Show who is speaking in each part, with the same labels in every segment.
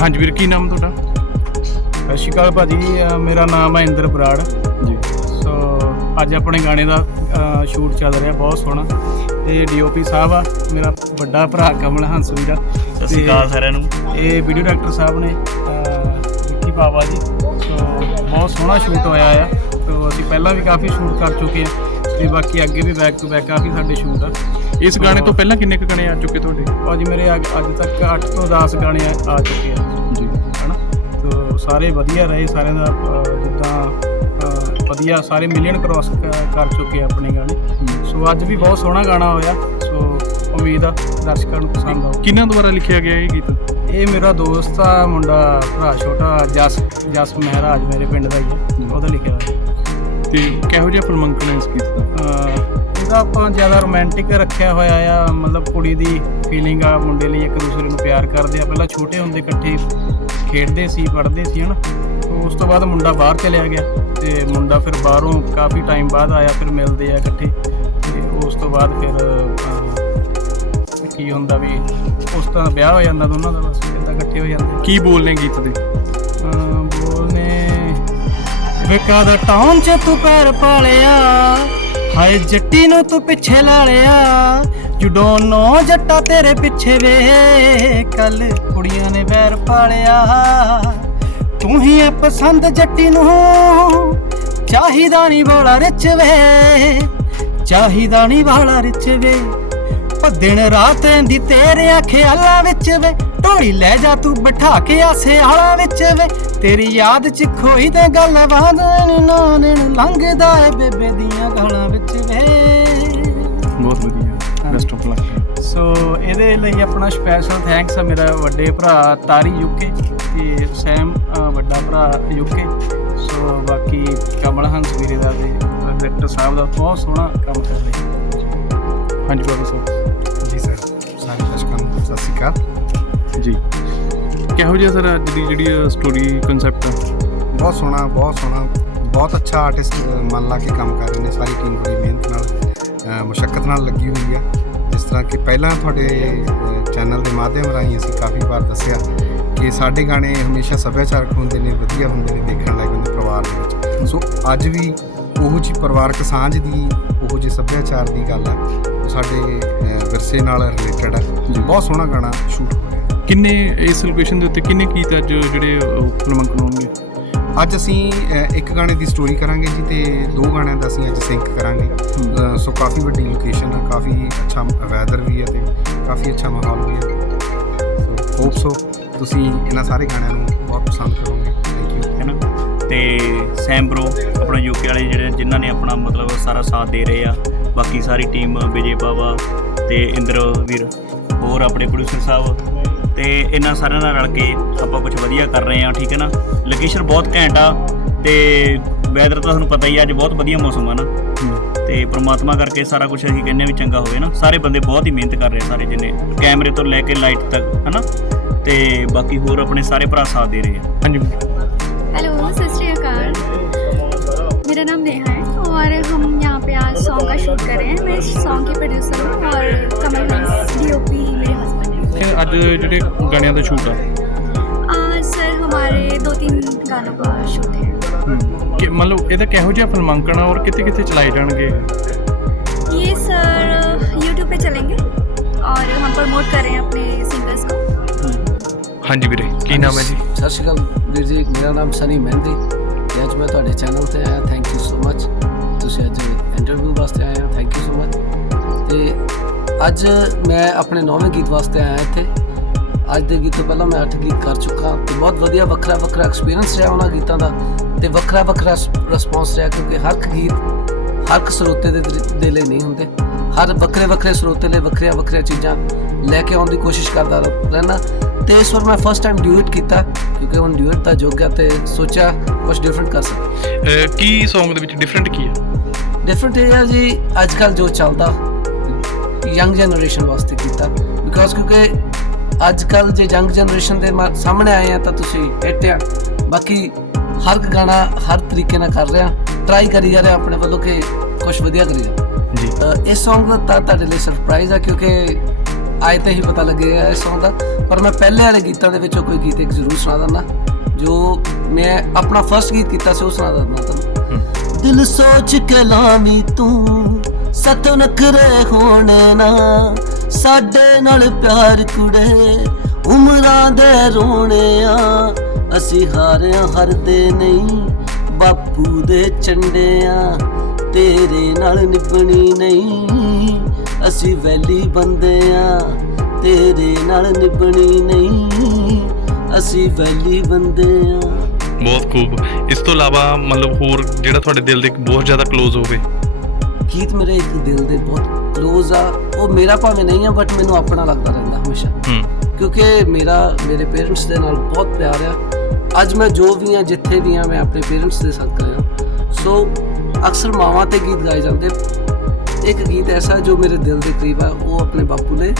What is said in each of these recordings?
Speaker 1: ਹਾਂਜੀ ਵੀਰ ਕੀ ਨਾਮ ਤੁਹਾਡਾ?
Speaker 2: ਸਤਿ ਸ਼੍ਰੀ ਅਕਾਲ ਭਾਜੀ ਅ, ਮੇਰਾ ਨਾਮ ਹੈ ਇੰਦਰ ਬਰਾੜ।
Speaker 1: ਜੀ।
Speaker 2: ਸੋ ਅੱਜ ਆਪਣੇ ਗਾਣੇ ਦਾ ਸ਼ੂਟ ਚੱਲ ਰਿਹਾ ਬਹੁਤ ਸੋਹਣਾ। ਤੇ ਡੀਓਪੀ ਸਾਹਿਬ ਆ ਮੇਰਾ ਵੱਡਾ ਭਰਾ ਕਮਲ ਹੰਸ ਵੀਰਾ।
Speaker 3: ਸਤਿ ਸ਼੍ਰੀ ਅਕਾਲ ਸਾਰਿਆਂ ਨੂੰ।
Speaker 2: ਇਹ ਵੀਡੀਓ ਡਾਇਰੈਕਟਰ ਸਾਹਿਬ ਨੇ ਅ, ਵਿੱਕੀ ਬਾਵਾ ਜੀ। ਸੋ ਬਹੁਤ ਸੋਹਣਾ ਸ਼ੂਟ ਹੋਇਆ ਆ। ਸੋ ਅਸੀਂ ਪਹਿਲਾਂ ਵੀ ਕਾਫੀ ਸ਼ੂਟ ਕਰ ਚੁੱਕੇ ਆ। ਤੇ ਬਾਕੀ ਅੱਗੇ ਵੀ ਬੈਕ ਟੂ ਬੈਕ ਕਾਫੀ ਸਾਡੇ ਸ਼ੂਟ ਆ।
Speaker 1: ਇਸ ਗਾਣੇ ਤੋਂ ਪਹਿਲਾਂ ਕਿੰਨੇ ਕੁ ਗਾਣੇ ਆ ਚੁੱਕੇ ਤੁਹਾਡੇ?
Speaker 2: ਭਾਜੀ ਮੇਰੇ ਅੱਜ ਅੱਜ ਤੱਕ 8 ਤੋਂ 10 ਗਾਣੇ ਆ ਚੁੱਕੇ ਆ।
Speaker 1: ਜੀ।
Speaker 2: ਹਨਾ? ਤੋ ਸਾਰੇ ਵਧੀਆ ਰਹੇ ਸਾਰਿਆਂ ਦਾ ਜਿੱਦਾਂ ਵਧੀਆ ਸਾਰੇ ਮਿਲੀਅਨ ਕ੍ਰਾਸ ਕਰ ਚੁੱਕੇ ਆਪਣੇ ਗਾਣੇ। ਸੋ ਅੱਜ ਵੀ ਬਹੁਤ ਸੋਹਣਾ ਗਾਣਾ ਹੋਇਆ ਸੋ ਉਮੀਦ ਆ ਦਰਸ਼ਕਾਂ ਨੂੰ ਪਸੰਦ ਆਊ।
Speaker 1: ਕਿਹਨਾਂ ਦੁਆਰਾ ਲਿਖਿਆ ਗਿਆ ਇਹ ਗੀਤ?
Speaker 2: ਇਹ ਮੇਰਾ ਦੋਸਤ ਆ ਮੁੰਡਾ ਭਰਾ ਛੋਟਾ ਜਸ ਜਸ ਮਹਾਰਾਜ ਮੇਰੇ ਪਿੰਡ ਦਾ ਹੀ। ਉਹਦਾ ਲਿਖਿਆ ਹੋਇਆ।
Speaker 1: ਤੇ ਕਿਹੋ ਜਿਹਾ ਫਿਲਮਾਂਕਣ ਹੈ ਇਸ ਗੀਤ ਦਾ?
Speaker 2: ਇਹਦਾ ਆਪਾਂ ਜ਼ਿਆਦਾ ਰੋਮਾਂਟਿਕ ਰੱਖਿਆ ਹੋਇਆ ਆ ਮਤਲਬ ਕੁੜੀ ਦੀ ਫੀਲਿੰਗ ਆ ਮੁੰਡੇ ਲਈ ਇੱਕ ਦੂਸਰੇ ਨੂੰ ਪਿਆਰ ਕਰਦੇ ਆ। ਪਹਿਲਾਂ ਛੋਟੇ ਹੁੰਦੇ ਇਕੱਠੇ ਖੇਡਦੇ ਸੀ ਪੜ੍ਹਦੇ ਸੀ ਹਨਾ? ਉਸ ਤੋਂ ਬਾਅਦ ਮੁੰਡਾ ਬਾਹਰ ਚਲਿਆ ਗਿਆ ਤੇ ਮੁੰਡਾ ਫਿਰ ਬਾਹਰੋਂ ਕਾਫੀ ਟਾਈਮ ਬਾਅਦ ਆਇਆ ਫਿਰ ਮਿਲਦੇ ਆ ਇਕੱਠੇ। ਤੇ ਉਸ ਤੋਂ ਬਾਅਦ ਫਿਰ ਕੀ ਹੁੰਦਾ ਵੀ ਉਸ ਤਰ੍ਹਾਂ ਵਿਆਹ ਹੋ ਜਾਂਦਾ ਦੋਨਾਂ ਦਾ ਬਸ ਇਦਾਂ ਇਕੱਠੇ ਹੋ ਜਾਂਦੇ
Speaker 1: ਕੀ ਬੋਲਨੇ ਗੀਤ ਦੇ?
Speaker 2: ਵਿਕਾ ਦਾ ਟਾਉਨ ਚ ਤੂੰ ਪੈਰ ਪਾਲਿਆ। ਹਾਏ ਜੱਟੀ ਨੂੰ ਤੂੰ ਪਿੱਛੇ ਲਾ ਲਿਆ। ਯੂ ਡੋਨਟ ਨੋ ਜੱਟਾ ਤੇਰੇ ਪਿੱਛੇ ਵੇ ਕੱਲ ਕੁੜੀਆਂ ਨੇ ਵੈਰ ਪਾਲਿਆ। ਤੂੰ ਹੀ ਐ ਪਸੰਦ ਜੱਟੀ ਨੂੰ। ਚਾਹੀਦਾ ਨਹੀਂ ਬੋਲਾ ਰਿਚ ਵੇ। ਚਾਹੀਦਾ ਨਹੀਂ ਬੋਲਾ ਰਿਚ ਵੇ। ਉਹ ਦਿਨ ਰਾਤ ਦੀ ਤੇਰੇ ਖਿਆਲਾਂ ਵਿੱਚ ਵੇ। ਢੋਲੀ ਲੈ ਜਾ ਤੂੰ ਬਿਠਾ ਕੇ ਆਸੇ ਆਲਾ ਵਿੱਚ ਵੇ। ਤੇਰੀ ਯਾਦ ਚ ਖੋਈ ਤੇ ਗੱਲ ਬਾਂਦਣ ਨਾ ਦਿਨ ਲੰਘਦਾ ਏ ਬੇਬੇ ਦੀਆਂ ਗਾਲਾਂ ਵਿੱਚ ਵੇ।
Speaker 1: ਬਹੁਤ ਵਧੀਆ। ਬੈਸਟ ਆਫ ਲੱਕ
Speaker 2: ਸੋ ਇਹਦੇ ਲਈ ਆਪਣਾ ਸਪੈਸ਼ਲ ਥੈਂਕਸ ਆ ਮੇਰਾ ਵੱਡੇ ਭਰਾ ਤਾਰੀ ਯੂਕੇ ਤੇ ਸੈਮ ਵੱਡਾ ਭਰਾ ਯੂਕੇ। ਸੋ ਬਾਕੀ ਕਮਲ ਹੰਸ ਵੀਰੇ ਦਾ ਤੇ ਡਾਇਰੈਕਟਰ ਸਾਹਿਬ ਦਾ ਬਹੁਤ ਸੋਹਣਾ ਕੰਮ ਕਰ ਰਹੇ
Speaker 1: ਹਾਂਜੀ ਬਾਬਾ ਸਾਹਿਬ।
Speaker 4: ਸਤਿ ਸ਼੍ਰੀ ਅਕਾਲ।
Speaker 1: ਜੀ। ਕਿਹੋ ਜਿਹਾ ਸਰ ਅੱਜ ਦੀ ਜਿਹੜੀ ਸਟੋਰੀ ਕਨਸੈਪਟ ਆ?
Speaker 4: ਬਹੁਤ ਸੋਹਣਾ ਬਹੁਤ ਸੋਹਣਾ ਬਹੁਤ ਅੱਛਾ ਆਰਟਿਸਟ ਮਨ ਲਾ ਕੇ ਕੰਮ ਕਰ ਰਹੇ ਨੇ ਸਾਰੀ ਟੀਮ ਬੜੀ ਮਿਹਨਤ ਨਾਲ ਮੁਸ਼ਕਲ ਨਾਲ ਲੱਗੀ ਹੋਈ ਆ। ਜਿਸ ਤਰ੍ਹਾਂ ਕਿ ਪਹਿਲਾਂ ਤੁਹਾਡੇ ਚੈਨਲ ਦੇ ਮਾਧਿਅਮ ਰਾਹੀਂ ਅਸੀਂ ਕਾਫੀ ਵਾਰ ਦੱਸਿਆ ਕਿ ਸਾਡੇ ਗਾਣੇ ਹਮੇਸ਼ਾ ਸੱਭਿਆਚਾਰਕ ਹੁੰਦੇ ਨੇ ਵਧੀਆ ਹੁੰਦੇ ਨੇ ਦੇਖਣ ਲਾਇਕ ਹੁੰਦੇ ਪਰਿਵਾਰ ਦੇ ਵਿੱਚ। ਸੋ ਅੱਜ ਵੀ ਉਹੋ ਜੀ ਪਰਿਵਾਰਕ ਸਾਂਝ ਦੀ ਉਹੋ ਜਿਹੇ ਸੱਭਿਆਚਾਰ ਦੀ ਗੱਲ ਆ ਉਹ ਸਾਡੇ ਵਿਰਸੇ ਨਾਲ ਰਿਲੇਟਡ ਆ। ਬਹੁਤ ਸੋਹਣਾ ਗਾਣਾ ਸ਼ੂਟ ਹੋ। ਰਿਹਾ
Speaker 1: ਕਿੰਨੇ ਇਸ ਲੋਕੇਸ਼ਨ ਦੇ ਉੱਤੇ ਕਿੰਨੇ ਗੀਤ ਅੱਜ ਜਿਹੜੇ ਫਿਲਮਾਂਕਣ ਹੋਣਗੇ
Speaker 4: ਅੱਜ ਅਸੀਂ ਇੱਕ ਗਾਣੇ ਦੀ ਸਟੋਰੀ ਕਰਾਂਗੇ ਜੀ ਤੇ ਦੋ ਗਾਣਿਆਂ ਦਾ ਅਸੀਂ ਅੱਜ ਸਿੰਕ ਕਰਾਂਗੇ। ਸੋ ਕਾਫੀ ਵੱਡੀ ਲੋਕੇਸ਼ਨ ਹੈ ਕਾਫੀ ਅੱਛਾ ਵੈਦਰ ਵੀ ਹੈ ਤੇ ਕਾਫੀ ਅੱਛਾ ਮਾਹੌਲ ਵੀ ਹੈ ਸੋ ਹੋਪ ਸੋ ਤੁਸੀਂ ਇਹਨਾਂ ਸਾਰੇ ਗਾਣਿਆਂ ਨੂੰ ਬਹੁਤ ਪਸੰਦ ਕਰੋਗੇ।
Speaker 3: ਤੇ ਸੈਮ ਬ్రో ਆਪਣਾ ਯੂਕੇ ਵਾਲੇ ਜਿਹੜੇ ਜਿਨ੍ਹਾਂ ਨੇ ਆਪਣਾ ਮਤਲਬ ਸਾਰਾ ਸਾਥ ਦੇ ਰਹੇ ਆ, ਬਾਕੀ ਸਾਰੀ ਟੀਮ ਵਿਜੇ ਪਾਵਾ ਤੇ ਇੰਦਰ ਵੀਰ, ਹੋਰ ਆਪਣੇ ਪ੍ਰੋਡਿਊਸਰ ਸਾਹਿਬ ਤੇ ਇਹਨਾਂ ਸਾਰਿਆਂ ਨਾਲ ਰਲ ਕੇ ਆਪਾਂ ਕੁਝ ਵਧੀਆ ਕਰ ਰਹੇ ਆ, ਠੀਕ ਹੈ ਨਾ? ਲੋਕੇਸ਼ਨ ਬਹੁਤ ਘੈਂਟ ਆ ਤੇ ਵੈਦਰ ਤਾਂ ਤੁਹਾਨੂੰ ਪਤਾ ਹੀ ਆ, ਅੱਜ ਬਹੁਤ ਵਧੀਆ ਮੌਸਮ ਆ ਨਾ। ਤੇ ਪ੍ਰਮਾਤਮਾ ਕਰਕੇ ਸਾਰਾ ਕੁਝ ਅਸੀਂ ਕਹਿੰਦੇ ਵੀ ਚੰਗਾ ਹੋਵੇ ਨਾ। ਸਾਰੇ ਬੰਦੇ ਬਹੁਤ ਹੀ ਮਿਹਨਤ ਕਰ ਰਹੇ ਆ ਸਾਰੇ ਜਿੰਨੇ, ਕੈਮਰੇ ਤੋਂ ਲੈ ਕੇ ਲਾਈਟ ਤੱਕ, ਹਨਾ? ਤੇ ਬਾਕੀ ਹੋਰ ਆਪਣੇ ਸਾਰੇ ਭਰਾ ਸਾਥ ਦੇ ਰਹੇ ਆ।
Speaker 1: ਹਾਂਜੀ।
Speaker 5: हेलो सत श्रीकाल मेरा नाम नेहा है और हम यहाँ पे आज सॉन्ग का शूट कर रहे हैं मैं इस सॉन्ग की प्रोड्यूसर हूँ और कमल हंस डीओपी मेरे हस्बैंड
Speaker 1: ਇਹ ਅੱਜ ਜਿਹੜੇ ਗਾਣਿਆਂ ਦਾ ਸ਼ੂਟ ਆ
Speaker 5: हैं आज सर हमारे दो तीन गानों का शूट है
Speaker 1: ਕਿ ਮਤਲਬ ਇਹਦਾ ਕਿਹੋ ਜਿਹਾ ਫਿਲਮਾਂਕਣ ਆ ਔਰ ਕਿੱਥੇ ਕਿੱਥੇ ਚਲਾਏ ਜਾਣਗੇ
Speaker 5: ये सर यूट्यूब पे चलेंगे और हम प्रमोट कर रहे हैं अपने सिंगर्स को
Speaker 1: ਹਾਂਜੀ ਵੀਰੇ, ਕੀ ਨਾਮ ਹੈ ਜੀ?
Speaker 6: ਸਤਿ ਸ਼੍ਰੀ ਅਕਾਲ ਵੀਰ ਜੀ, ਮੇਰਾ ਨਾਮ ਸਨੀ ਮਹਿੰਦੀ ਤੇ ਅੱਜ ਮੈਂ ਤੁਹਾਡੇ ਚੈਨਲ ਤੇ ਆਇਆ ਥੈਂਕ ਯੂ ਸੋ ਮੱਚ ਤੁਸੀਂ ਅੱਜ ਇੰਟਰਵਿਊ ਵਾਸਤੇ ਆਏ ਆ ਥੈਂਕ ਯੂ ਸੋ ਮੱਚ ਤੇ ਅੱਜ ਮੈਂ ਆਪਣੇ ਨੌਵੇਂ ਗੀਤ ਵਾਸਤੇ ਆਇਆ ਇੱਥੇ। ਅੱਜ ਦੇ ਗੀਤ ਤੋਂ ਪਹਿਲਾਂ ਮੈਂ 8 ਗੀਤ ਕਰ ਚੁੱਕਾ। ਤੇ ਬਹੁਤ ਵਧੀਆ, ਵੱਖਰਾ ਵੱਖਰਾ ਐਕਸਪੀਰੀਅੰਸ ਰਿਹਾ ਉਹਨਾਂ ਗੀਤਾਂ ਦਾ। ਤੇ ਵੱਖਰਾ ਵੱਖਰਾ ਰਿਸਪੌਂਸ ਰਿਹਾ ਕਿਉਂਕਿ ਹਰ ਇੱਕ ਗੀਤ ਹਰ ਇੱਕ ਸਰੋਤੇ ਦੇ ਤਰੀ- ਦੇ ਲਈ ਨਹੀਂ ਹੁੰਦੇ। ਹਰ ਵੱਖਰੇ ਵੱਖਰੇ ਸਰੋਤੇ ਲਈ ਵੱਖਰੀਆਂ ਵੱਖਰੀਆਂ ਚੀਜ਼ਾਂ ਲੈ ਕੇ ਆਉਣ ਦੀ ਕੋਸ਼ਿਸ਼ ਕਰਦਾ ਰਹਿਣਾ ਤੇ ਇਸ ਵਾਰ ਮੈਂ ਫਸਟ ਟਾਈਮ ਡਿਊਟ ਕੀਤਾ ਕਿਉਂਕਿ ਹੁਣ ਡਿਊਟ ਦਾ ਯੋਗ ਹੈ ਤੇ ਸੋਚਿਆ ਕੁਝ ਡਿਫਰੈਂਟ ਕਰ ਸਕਾਂ।
Speaker 1: ਕੀ Song ਦੇ ਵਿੱਚ ਡਿਫਰੈਂਟ ਕੀ ਹੈ
Speaker 6: ਡਿਫਰੈਂਟ ਇਹ ਹੈ ਜੀ ਅੱਜ ਕੱਲ ਜੋ ਚੱਲਦਾ ਯੰਗ ਜਨਰੇਸ਼ਨ ਵਾਸਤੇ ਕੀਤਾ। ਬਿਕਾਜ਼ ਕਿਉਂਕਿ ਅੱਜ ਕੱਲ ਜੇ ਯੰਗ ਜਨਰੇਸ਼ਨ ਦੇ ਸਾਹਮਣੇ ਆਏ ਆ ਤਾਂ ਤੁਸੀਂ ਹਿੱਟ ਆ। ਬਾਕੀ ਹਰ ਗਾਣਾ ਹਰ ਤਰੀਕੇ ਨਾਲ ਕਰ ਰਿਹਾ ਟਰਾਈ ਕਰੀ ਜਾ ਰਿਹਾ ਆਪਣੇ ਵੱਲੋਂ ਕਿ ਕੁਝ ਵਧੀਆ ਕਰੀ ਜਾ।
Speaker 1: ਜੀ
Speaker 6: ਇਸ Song ਦਾ ਤਾਂ ਤੁਹਾਡੇ ਲਈ ਸਰਪ੍ਰਾਈਜ਼ ਆ ਕਿਉਂਕਿ ਆਏ ਤਾਂ ਹੀ ਪਤਾ ਲੱਗੇਗਾ ਇਸ Song ਦਾ। ਪਰ ਮੈਂ ਪਹਿਲੇ ਵਾਲੇ ਗੀਤਾਂ ਦੇ ਵਿੱਚੋਂ ਕੋਈ ਗੀਤ ਇੱਕ ਜ਼ਰੂਰ ਸੁਣਾ ਦਿੰਦਾ। ਜੋ ਮੈਂ ਆਪਣਾ ਫਰਸਟ ਗੀਤ ਕੀਤਾ ਸੀ ਉਹ ਸੁਣਾ ਦਿੰਦਾ ਤੁਹਾਨੂੰ। ਦਿਲ ਸੋਚ ਕੇ ਲਾਵੀਂ ਤੂੰ ਸਤ ਨਖਰੇ ਹੋਣੇ ਨਾ। ਸਾਡੇ ਨਾਲ ਪਿਆਰ ਕੁੜੇ ਉਮਰਾਂ ਦੇ ਰੋਣੇ ਆ ਅਸੀਂ ਹਾਰਿਆਂ ਹਰਦੇ ਨਹੀਂ ਬਾਪੂ ਦੇ ਚੰਡਿਆਂ। ਤੇਰੇ ਨਾਲ ਨਿਭਣੀ ਨਹੀਂ। ਅਸੀਂ ਵੈਲੀ ਬੰਦੇ ਆ ਤੇਰੇ ਨਾਲ ਨਿਭਣੀ ਨਹੀਂ। ਅਸੀਂ ਵੈਲੀ ਬੰਦੇ ਆ।
Speaker 1: ਬਹੁਤ ਖੂਬ। ਇਸ ਤੋਂ ਇਲਾਵਾ ਮਤਲਬ ਹੋਰ ਜਿਹੜਾ ਤੁਹਾਡੇ ਦਿਲ ਦੇ ਬਹੁਤ ਜ਼ਿਆਦਾ ক্লোਜ਼ ਹੋਵੇ।
Speaker 6: ਗੀਤ ਮੇਰੇ ਇੱਕ ਦਿਲ ਦੇ ਬਹੁਤ ক্লোਜ਼ ਆ। ਉਹ ਮੇਰਾ ਭਾਵੇਂ ਨਹੀਂ ਆ ਬਟ ਮੈਨੂੰ ਆਪਣਾ ਲੱਗਦਾ ਰਹਿੰਦਾ ਹਮੇਸ਼ਾ। ਕਿਉਂਕਿ ਮੇਰਾ ਮੇਰੇ ਪੇਰੈਂਟਸ ਦੇ ਨਾਲ ਬਹੁਤ ਪਿਆਰ ਆ। ਅੱਜ ਮੈਂ ਜੋ ਵੀ ਆ ਜਿੱਥੇ ਵੀ ਆ ਮੈਂ ਆਪਣੇ ਪੇਰੈਂਟਸ ਦੇ ਸਾਥ ਆ। ਸੋ ਅਕਸਰ ਮਾਵਾਂ ਤੇ ਗੀਤ ਗਾਏ ਜਾਂਦੇ। ਇੱਕ ਗੀਤ ਐਸਾ ਜੋ ਮੇਰੇ ਦਿਲ ਦੇ ਕਰੀਬ ਹੈ ਉਹ ਆਪਣੇ ਬਾਪੂ ਨੇ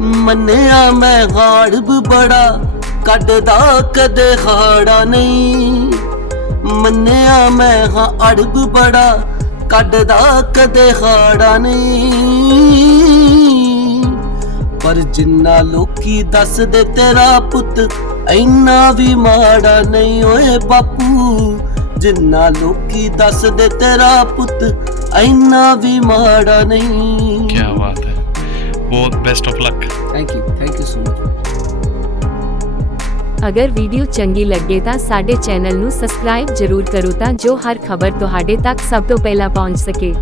Speaker 6: ਮੰਨਿਆ। ਮੈਂ ਹਾੜਬ ਬੜਾ ਕੱਢਦਾ, ਕਦੇ ਹਾੜਾ ਨਹੀਂ। ਮੰਨਿਆ ਮੈਂ ਹਾਂ ਬੜਾ ਕੱਢਦਾ, ਕਦੇ ਹਾੜਾ ਨਹੀਂ। ਪਰ ਜਿੰਨਾ ਲੋਕੀ ਦੱਸਦੇ, ਤੇਰਾ ਪੁੱਤ ਇੰਨਾ ਵੀ ਮਾੜਾ ਨਹੀਂ ਓਏ ਬਾਪੂ। ਜਿੰਨਾ ਲੋਕੀ ਦੱਸਦੇ ਤੇਰਾ ਪੁੱਤ ਇੰਨਾ ਵੀ ਮਾੜਾ ਨਹੀਂ।
Speaker 1: ਕੀ ਬਾਤ ਹੈ। ਬਹੁਤ best of luck
Speaker 6: thank you thank you so much
Speaker 7: ਅਗਰ ਵੀਡੀਓ ਚੰਗੀ ਲੱਗੇ ਤਾਂ ਸਾਡੇ ਚੈਨਲ ਨੂੰ ਸਬਸਕ੍ਰਾਈਬ ਜ਼ਰੂਰ ਕਰੋ ਤਾਂ ਜੋ ਹਰ ਖਬਰ ਤੁਹਾਡੇ ਤੱਕ ਸਭ ਤੋਂ ਪਹਿਲਾਂ ਪਹੁੰਚ ਸਕੇ।